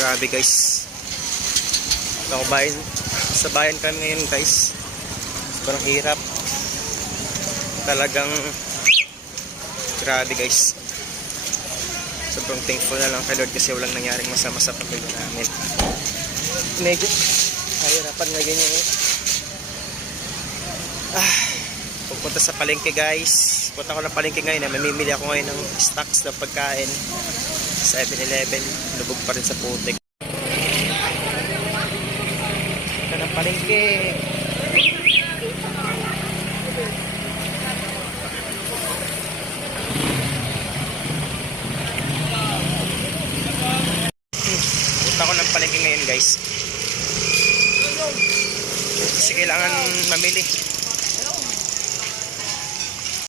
Grabe guys. Sa bayan kami ngayon guys. Sobrang hirap. Talagang grabe guys. Sobrang thankful na lang kay Lord kasi walang nangyaring masama sa pamilya namin. Medyo kahirapan na ganyan eh. Pupunta sa palengke guys. Punta ko ng palengke ngayon. Mamimili ako ngayon ng stocks ng pagkain. 7-Eleven. Lubog pa rin sa putik. Punta ng palengke. Punta ko ng palengke ngayon guys. Kasi kailangan mamili.